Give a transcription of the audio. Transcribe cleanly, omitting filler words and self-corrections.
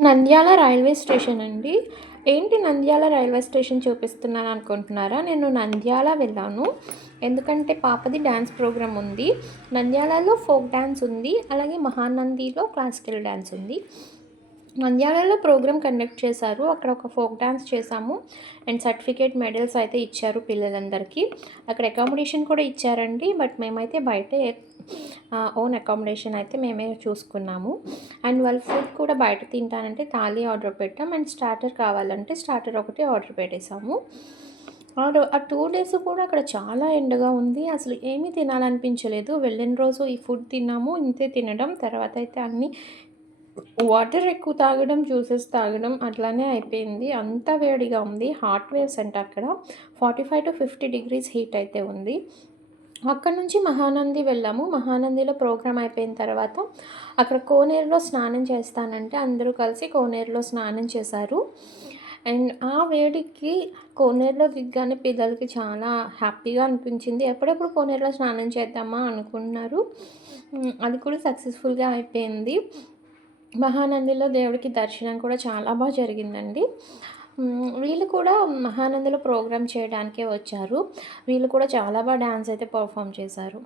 Nandyal railway station అండి. ఏంటి Nandyal railway station చూపిస్తున్నాను అనుకుంటున్నారా? నేను నంద్యాల వెళ్ళాను. ఎందుకంటే పాపది డాన్స్ ప్రోగ్రామ్ ఉంది. నంద్యాలలో ఫోక్ డాన్స్ ఉంది. అలాగే మహానందిలో క్లాసికల్ డాన్స్ ఉంది. నంద్యాలలో ప్రోగ్రామ్ కండక్ట్ చేశారు. అక్కడ ఒక ఫోక్ డాన్స్ చేశాము. అండ్ సర్టిఫికేట్, మెడల్స్ అయితే ఇచ్చారు పిల్లలందరికీ. అక్కడ అకామిడేషన్ కూడా ఇచ్చారండి. బట్ మేమైతే బయటే ఓన్ అకామిడేషన్ అయితే మేమే చూసుకున్నాము. అండ్ వాళ్ళు ఫుడ్ కూడా బయట తింటానంటే థాలీ ఆర్డర్ పెట్టాం. అండ్ స్టార్టర్ కావాలంటే స్టార్టర్ ఒకటి ఆర్డర్ పెట్టేసాము. ఆ 2 డేస్ కూడా అక్కడ చాలా ఎండగా ఉంది. అసలు ఏమీ తినాలనిపించలేదు. వెళ్ళిన రోజు ఈ ఫుడ్ తిన్నాము. ఇంతే తినడం. తర్వాత అయితే అన్నీ వాటర్ ఎక్కువ తాగడం, జ్యూసెస్ తాగడం అట్లానే అయిపోయింది. అంత వేడిగా ఉంది. హాట్ వేవ్స్ అంట అక్కడ. 45-50 డిగ్రీస్ హీట్ అయితే ఉంది. అక్కడి నుంచి మహానంది వెళ్ళాము. మహానందిలో ప్రోగ్రామ్ అయిపోయిన తర్వాత అక్కడ కోనేరులో స్నానం చేస్తానంటే అందరూ కలిసి కోనేరులో స్నానం చేశారు. అండ్ ఆ వేడికి కోనేరులో దిగ్గానే పిల్లలకి చాలా హ్యాపీగా అనిపించింది. ఎప్పుడెప్పుడు కోనేరులో స్నానం చేద్దామా అనుకున్నారు. అది కూడా సక్సెస్‌ఫుల్‌గా అయిపోయింది. మహానందిలో దేవుడికి దర్శనం కూడా చాలా జరిగిందండి. వీళ్ళు కూడా మహానందిలో ప్రోగ్రామ్ చేయడానికే వచ్చారు. వీళ్ళు కూడా చాలా డాన్స్ అయితే పెర్ఫార్మ్ చేశారు.